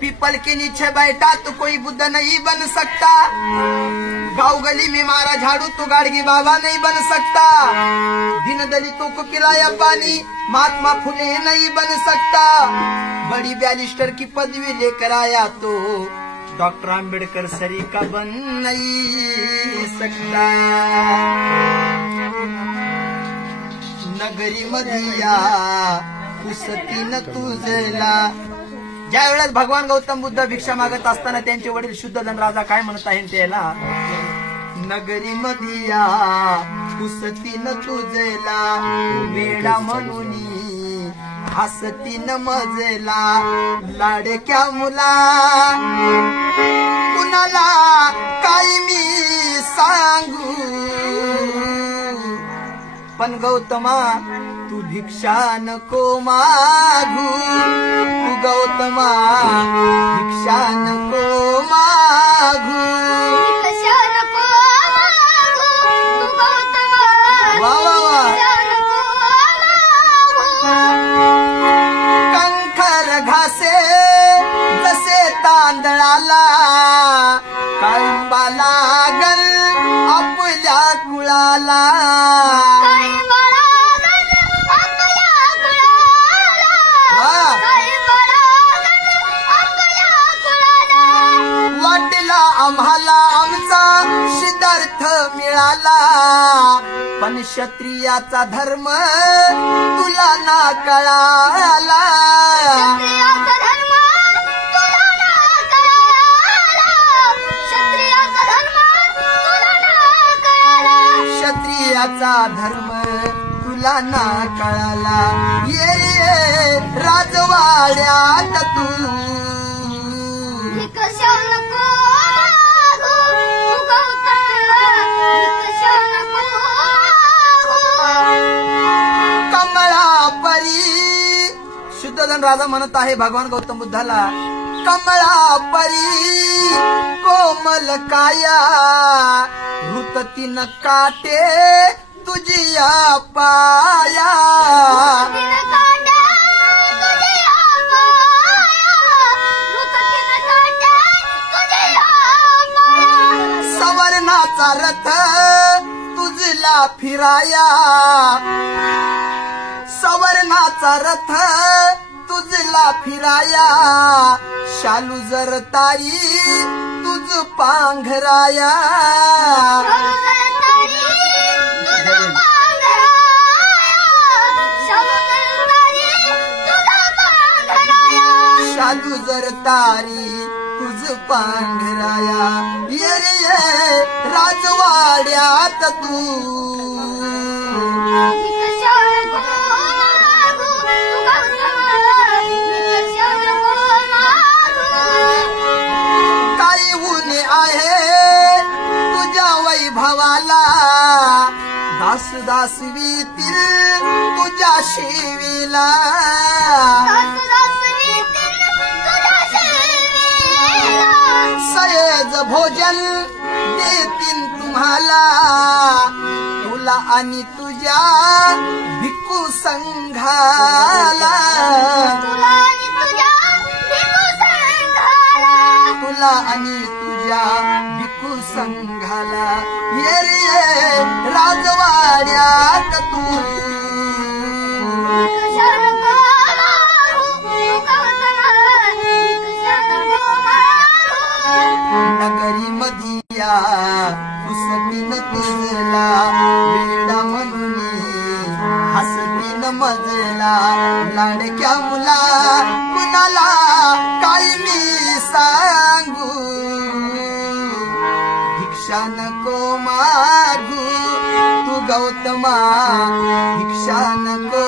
People के नीचे बैठा तो कोई बुद्ध नहीं बन सकता, गाँव गली में मारा झाड़ू तो गाड़गी बाबा नहीं बन सकता, दिन दलितों को पिलाया पानी महात्मा फुले नहीं बन सकता, बड़ी बैरिस्टर की पदवी लेकर आया तो डॉक्टर आम्बेडकर सरी का बन नहीं सकता। नगरी मधिया पुसती न तुझला। ज्या वेळेस भगवान गौतम बुद्ध भिक्षा मागत असताना त्यांचे वडील शुद्धोधन राजा काय म्हणत आहे त्याला, नगरी मधिया पुसती न तुझला, वेडा म्हणून हसती न मजला, लाडक्या मुला कुणाला काय मी सांगू, पण गौतमा तू भिक्षा नको मागू, तू गौतमा भिक्षा नको मागू, भिक्षा नको मागू, तू गौतमा वा वा वा, भिक्षा नको मागू. कंखर घासे जसे तांदळाला, काळिंबा लागल आपल्या कुळाला, आम्हाला आमचा सिद्धार्थ मिळाला, पण क्षत्रियाचा धर्म तुला ना कळाला, क्षत्रियाचा धर्म तुला ना कळाला, क्षत्रियाचा धर्म तुला ना कळाला, क्षत्रियाचा धर्म तुला ना कळाला, ये राजवाड्यात तू भिक्षा नको मागू, तू गौतमा भिक्षा नको मागू. कमळा परी, शुद्धोधन राजा म्हणत आहे भगवान गौतम बुद्धाला, कमळा परी कोमल काया, ऋततीन काटे तुझिया पाया, सवर्णाचा रथ तुझला फिराया, सवर्णाचा रथ तुझला फिराया, शालू जर तारी तुझ पांघराया, शालू जर तारी तुझ पांघराया, ये रे राजवाड्यात तू भिक्षा नको मागू, तू गौतमा भिक्षा नको मागू. काही ऊन आहे तुझ्या वैभवाला, दास दासवीतील तुझ्या शिवीला, सयेज भोजन देतील तुम्हाला, तुला आणि तुझ्या भिक्खू संघाला, तुला आणि तुझ्या भिक्खू संघाला, तुला आणि तुझ्या भिक्खू संघाला, ये रे राजवाड्यात तू भिक्षा नको मागू, तू गौतमा भिक्षा नको मागू. नगरी मधिया पुसती न तुझला, वेडा म्हणून हसती न मजला, लाडक्या मुला कुणाला काय मी सांगू, भिक्षा नको मागू, तू गौतमा भिक्षा नको